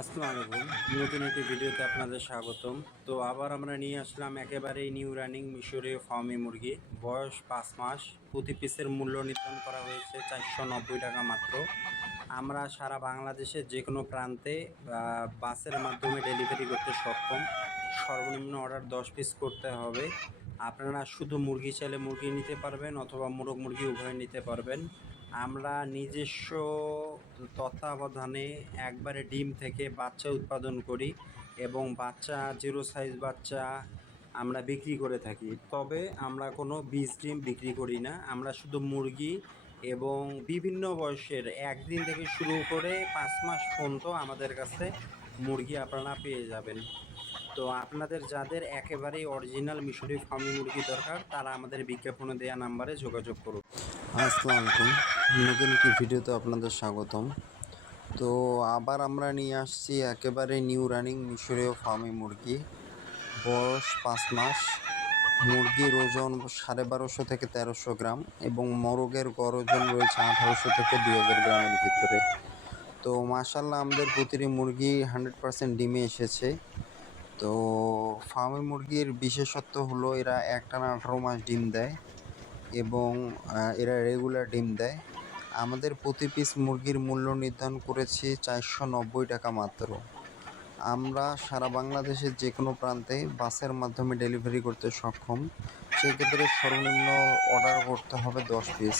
আসসালামু আলাইকুম। নতুন একটি ভিডিওতে আপনাদের স্বাগতম। তো আবার আমরা নিয়ে আসলাম একেবারেই নিউ রানিং মিশরীয় ফার্মি মুরগি। বয়স 5 মাস। প্রতি পিসের মূল্য নির্ধারণ করা হয়েছে 490 টাকা মাত্র। আমরা সারা বাংলাদেশের যে কোনো প্রান্তে বাসের মাধ্যমে ডেলিভারি করতে সক্ষম। সর্বনিম্ন অর্ডার 10 পিস করতে হবে। আপনারা শুধু মুরগি চাইলে মুরগি নিতে পারবেন অথবা মোরগ মুরগি উভয় নিতে পারবেন। আমরা নিজস্ব তত্ত্বাবধানে একবারে ডিম থেকে বাচ্চা উৎপাদন করি এবং বাচ্চা জিরো সাইজ বাচ্চা আমরা বিক্রি করে থাকি। তবে আমরা কোনো বীজ ডিম বিক্রি করি না। আমরা শুধু মুরগি এবং বিভিন্ন বয়সের 1 দিন থেকে শুরু করে 5 মাস পর্যন্ত আমাদের কাছে মুরগি আপনারা পেয়ে যাবেন। তো আপনাদের যাদের একেবারেই অরিজিনাল মিশরীয় ফার্মি মুরগি দরকার তারা আমাদের বিজ্ঞাপনে দেওয়া নাম্বারে যোগাযোগ করুন। আসসালামু আলাইকুম। নতুন একটি ভিডিওতে আপনাদের স্বাগতম। তো আবার আমরা নিয়ে আসছি একেবারে নিউ রানিং মিশরীয় ফার্মি মুরগি। বয়স 5 মাস। মুরগির ওজন 1250 থেকে 1300 গ্রাম এবং মোরগের গড় ওজন রয়েছে 1800 থেকে 2000 গ্রামের ভিতরে। তো মাশাআল্লাহ আমাদের প্রতিটি মুরগি 100% ডিমে এসেছে। তো ফার্মি মুরগির বিশেষত্ব হলো এরা একটানা 18 মাস ডিম দেয় এবং এরা রেগুলার ডিম দেয়। আমাদের প্রতি পিস মুরগির মূল্য নির্ধারণ করেছি 490 টাকা মাত্র। আমরা সারা বাংলাদেশের যে কোনো প্রান্তে বাসের মাধ্যমে ডেলিভারি করতে সক্ষম। সেক্ষেত্রে সর্বনিম্ন অর্ডার করতে হবে 10 পিস।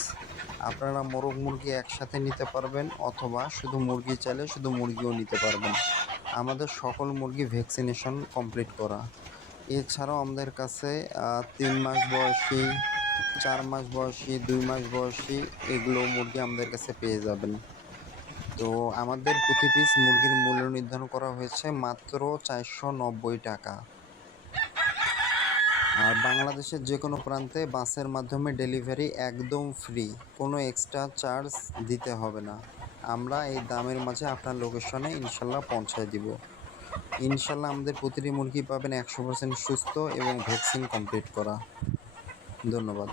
আপনারা মোরগ মুরগি একসাথে নিতে পারবেন অথবা শুধু মুরগি চাইলে শুধু মুরগিও নিতে পারবেন। আমাদের সকল মুরগি ভ্যাকসিনেশন কমপ্লিট করা। এছাড়াও আমাদের কাছে 3 মাস বয়সী, 4 মাস বয়সী, 2 মাস বয়সী এগুলো মুরগি আমাদের কাছে পেয়ে যাবেন। তো আমাদের প্রতি পিস মুরগির মূল্য নির্ধারণ করা হয়েছে মাত্র 490 টাকা। আর বাংলাদেশের যে কোনো প্রান্তে বাসের মাধ্যমে ডেলিভারি একদম ফ্রি, কোনো এক্সট্রা চার্জ দিতে হবে না। আমরা এই দামের মাঝে আপনার লোকেশনে ইনশাল্লাহ পৌঁছায় দিব। ইনশাল্লাহ আমাদের প্রতিটি মুরগি পাবেন 100% সুস্থ এবং ভ্যাকসিন কমপ্লিট করা। ধন্যবাদ।